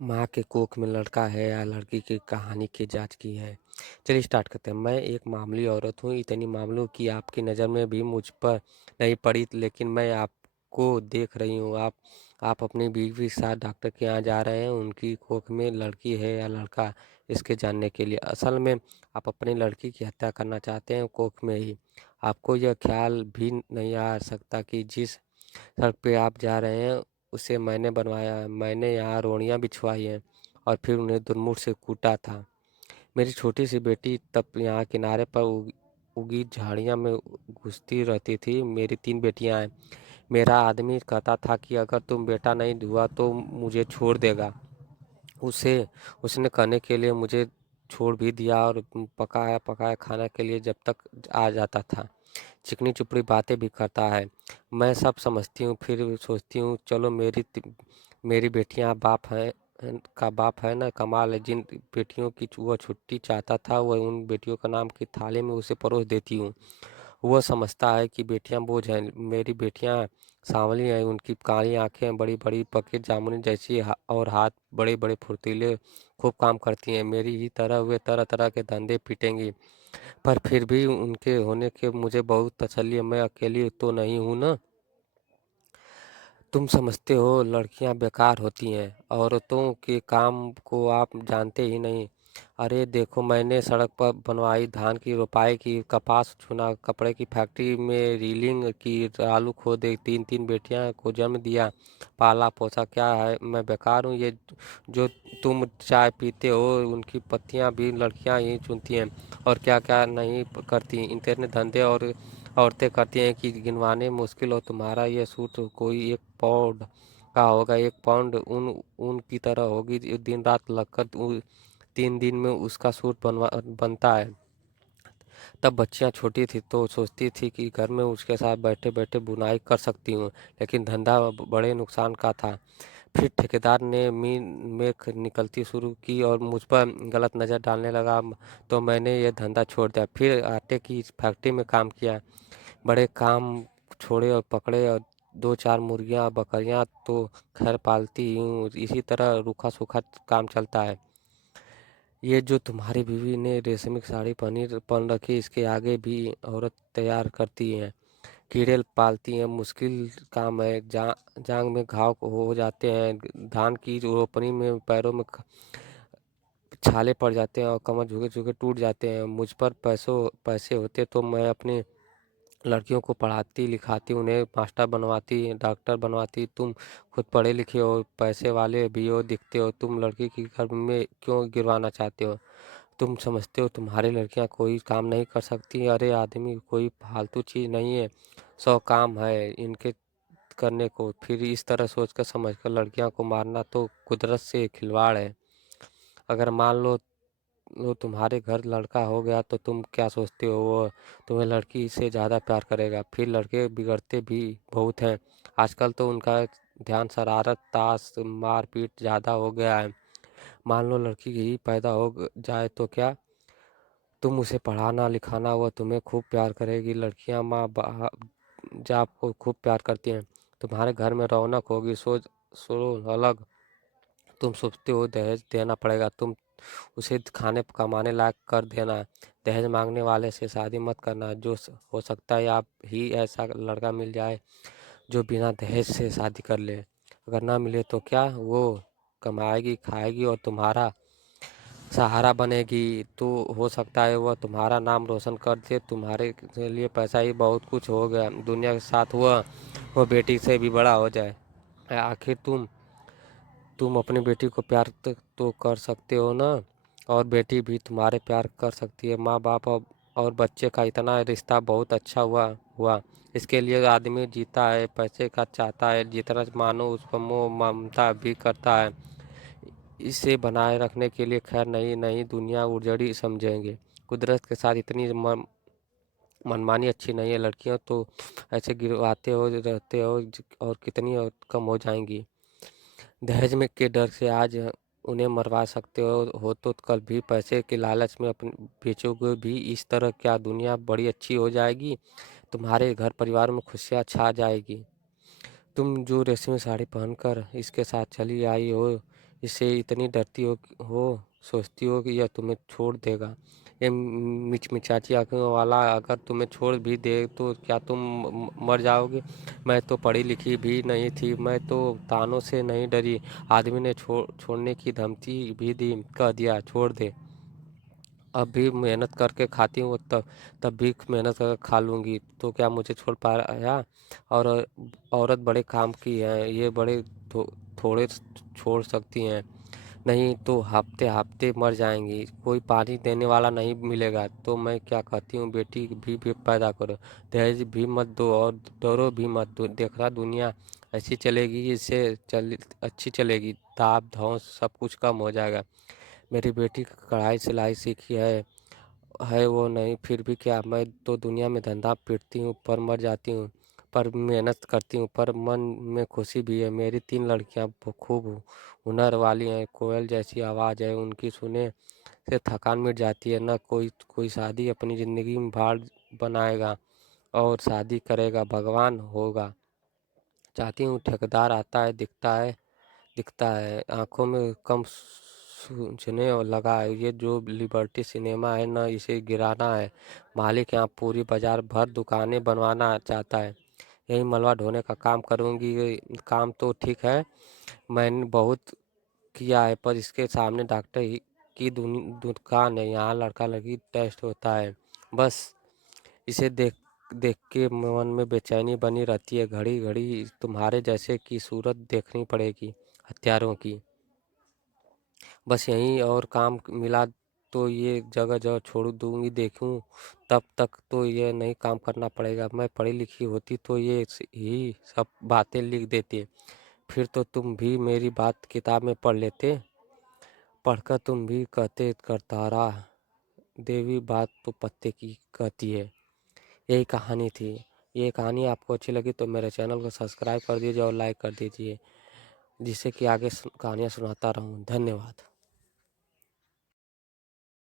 माँ के कोख में लड़का है या लड़की की कहानी की जांच की है। चलिए स्टार्ट करते हैं। मैं एक मामूली औरत हूँ, इतनी मामूली कि आपकी नज़र में भी मुझ पर नहीं पड़ी, लेकिन मैं आपको देख रही हूँ। आप अपनी बीवी के साथ डॉक्टर के यहाँ जा रहे हैं, उनकी कोख में लड़की है या लड़का, इसके जानने के लिए। असल में आप अपनी लड़की की हत्या करना चाहते हैं, कोख में ही। आपको यह ख्याल भी नहीं आ सकता कि जिस सड़क पे आप जा रहे हैं उसे मैंने बनवाया है। मैंने यहाँ रोड़ियाँ बिछवाई हैं और फिर उन्हें दुर्मुठ से कूटा था। मेरी छोटी सी बेटी तब यहाँ किनारे पर उगी झाड़ियाँ में घुसती रहती थी। मेरी 3 बेटियाँ हैं। मेरा आदमी कहता था कि अगर तुम बेटा नहीं हुआ तो मुझे छोड़ देगा। उसे उसने कहने के लिए मुझे छोड़ भी दिया और पकाया पकाया खाने के लिए जब तक आ जाता था। चिकनी चुपड़ी बातें भी करता है। मैं सब समझती हूँ, फिर सोचती हूँ चलो मेरी बेटियाँ बाप है ना, कमाल है। जिन बेटियों की वह छुट्टी चाहता था वह उन बेटियों का नाम की थाली में उसे परोस देती हूँ। वह समझता है कि बेटियां बोझ हैं। मेरी बेटियां सांवली हैं, उनकी काली आंखें बड़ी बड़ी पके जामुनी जैसी और हाथ बड़े बड़े फुर्तीले, खूब काम करती हैं। मेरी ही तरह वे तरह तरह के धंधे पीटेंगी, पर फिर भी उनके होने के मुझे बहुत तसल्ली है। मैं अकेली तो नहीं हूँ ना। तुम समझते हो लड़कियां बेकार होती हैं, औरतों के काम को आप जानते ही नहीं। अरे देखो, मैंने सड़क पर बनवाई, धान की रोपाई की, कपास चुना, कपड़े की फैक्ट्री में रीलिंग की, आलू खोदे, 3 3 बेटियां को जन्म दिया, पाला पोसा। क्या है मैं बेकार हूँ? ये जो तुम चाय पीते हो उनकी पत्तियां भी लड़कियां ही चुनती हैं, और क्या क्या नहीं करती। इतने धंधे और औरतें करती हैं कि गिनवाने मुश्किल हो। तुम्हारा ये सूट कोई 1 पाउंड का होगा, 1 पाउंड ऊन की तरह होगी। दिन रात लगकर 3 दिन में उसका सूट बनता है। तब बच्चियां छोटी थी तो सोचती थी कि घर में उसके साथ बैठे बैठे बुनाई कर सकती हूँ, लेकिन धंधा बड़े नुकसान का था। फिर ठेकेदार ने मीन में निकलती शुरू की और मुझ पर गलत नज़र डालने लगा, तो मैंने ये धंधा छोड़ दिया। फिर आटे की फैक्ट्री में काम किया। बड़े काम छोड़े और पकड़े, और 2 4 मुर्गियाँ बकरियाँ तो खैर पालती ही हूँ। इसी तरह रूखा सूखा काम चलता है। ये जो तुम्हारी बीवी ने रेशमी साड़ी पहन रखी, इसके आगे भी औरत तैयार करती है, कीड़े पालती हैं। मुश्किल काम है। जांग में घाव हो जाते हैं, धान की रोपनी में पैरों में छाले पड़ जाते हैं और कमर झुके झुके टूट जाते हैं। मुझ पर पैसे होते तो मैं अपनी लड़कियों को पढ़ाती लिखाती, उन्हें मास्टर बनवाती, डॉक्टर बनवाती। तुम खुद पढ़े लिखे हो, पैसे वाले भी हो, दिखते हो। तुम लड़की की घर में क्यों गिरवाना चाहते हो? तुम समझते हो तुम्हारी लड़कियां कोई काम नहीं कर सकती? अरे आदमी कोई फालतू चीज़ नहीं है, 100 काम है इनके करने को। फिर इस तरह सोचकर समझकर लड़कियां को मारना तो कुदरत से खिलवाड़ है। अगर मान लो तुम्हारे घर लड़का हो गया तो तुम क्या सोचते हो वो तुम्हें लड़की से ज़्यादा प्यार करेगा? फिर लड़के बिगड़ते भी बहुत हैं आजकल, तो उनका ध्यान शरारत ताश मारपीट ज़्यादा हो गया है। मान लो लड़की ही पैदा हो जाए तो क्या? तुम उसे पढ़ाना लिखाना, वह तुम्हें खूब प्यार करेगी। लड़कियां माँ बाप को खूब प्यार करती हैं। तुम्हारे घर में रौनक होगी। सो अलग तुम सोचते हो दहेज देना पड़ेगा, तुम उसे खाने कमाने लायक कर देना। दहेज मांगने वाले से शादी मत करना। हो सकता है आप ही ऐसा लड़का मिल जाए जो बिना दहेज से शादी कर ले। अगर ना मिले तो क्या, वो कमाएगी खाएगी और तुम्हारा सहारा बनेगी। तो हो सकता है वह तुम्हारा नाम रोशन कर दे। तुम्हारे के लिए पैसा ही बहुत कुछ हो गया दुनिया के साथ। वह बेटी से भी बड़ा हो जाए। आखिर तुम अपनी बेटी को प्यार तो कर सकते हो ना, और बेटी भी तुम्हारे प्यार कर सकती है। माँ बाप और बच्चे का इतना रिश्ता बहुत अच्छा हुआ। इसके लिए आदमी जीता है, पैसे का चाहता है, जितना मानो उस पर मोह ममता भी करता है। इसे बनाए रखने के लिए खैर नहीं नहीं दुनिया उजड़ी समझेंगे। कुदरत के साथ इतनी मनमानी अच्छी नहीं है। लड़कियां तो ऐसे गिरवाते हो रहते हो, और कितनी और कम हो जाएंगी। दहेज में के डर से आज उन्हें मरवा सकते हो तो कल भी पैसे के लालच में अपने बेचोगे भी। इस तरह क्या दुनिया बड़ी अच्छी हो जाएगी? तुम्हारे घर परिवार में खुशियाँ छा जाएगी। तुम जो रेशमी साड़ी पहनकर इसके साथ चली आई हो, इससे इतनी डरती हो, सोचती हो कि यह तुम्हें छोड़ देगा। ये मिचमिचाती आँखों वाला अगर तुम्हें छोड़ भी दे तो क्या तुम मर जाओगे? मैं तो पढ़ी लिखी भी नहीं थी, मैं तो तानों से नहीं डरी। आदमी ने छोड़ने की धमकी भी दी, कह दिया छोड़ दे। अब भी मेहनत करके खाती हूँ, तब तब भी मेहनत करके खा लूँगी, तो क्या मुझे छोड़ पाया? और औरत बड़े काम की है, ये बड़े थोड़े छोड़ सकती हैं, नहीं तो हफ्ते हफ्ते मर जाएंगी, कोई पानी देने वाला नहीं मिलेगा। तो मैं क्या कहती हूँ, बेटी भी पैदा करो, दहेज भी मत दो और डरो भी मत दो। देखना दुनिया ऐसी चलेगी, इससे अच्छी चलेगी, दाब धौस सब कुछ कम हो जाएगा। मेरी बेटी कढ़ाई सिलाई सीखी है वो नहीं, फिर भी क्या, मैं तो दुनिया में धंधा पीटती हूँ पर मर जाती हूँ, पर मेहनत करती हूँ, पर मन में खुशी भी है। मेरी 3 लड़कियाँ खूब हुनर वाली हैं, कोयल जैसी आवाज़ है उनकी, सुने से थकान मिट जाती है। न कोई कोई शादी अपनी ज़िंदगी में भाड़ बनाएगा और शादी करेगा भगवान होगा। चाहती हूँ ठेकेदार आता है, दिखता है, आंखों में कम सूझने लगा है। ये जो लिबर्टी सिनेमा है ना, इसे गिराना है। मालिक यहाँ पूरी बाजार भर दुकानें बनवाना चाहता है। यही मलबा ढोने का काम करूँगी। ये काम तो ठीक है, मैंने बहुत किया है, पर इसके सामने डॉक्टर की दुकान है, यहाँ लड़का लड़की टेस्ट होता है। बस इसे देख देख के मन में बेचैनी बनी रहती है, घड़ी घड़ी तुम्हारे जैसे की सूरत देखनी पड़ेगी, हत्यारों की। बस यहीं और काम मिला तो ये जगह जगह छोड़ दूंगी, देखूं तब तक तो ये नहीं काम करना पड़ेगा। मैं पढ़ी लिखी होती तो ये ही सब बातें लिख देती, फिर तो तुम भी मेरी बात किताब में पढ़ लेते, पढ़कर तुम भी कहते करतारा देवी बात तो पत्ते की कहती है। यही कहानी थी। ये कहानी आपको अच्छी लगी तो मेरे चैनल को सब्सक्राइब कर दीजिए और लाइक कर दीजिए, जिससे कि आगे कहानियाँ सुनाता रहूँ। धन्यवाद।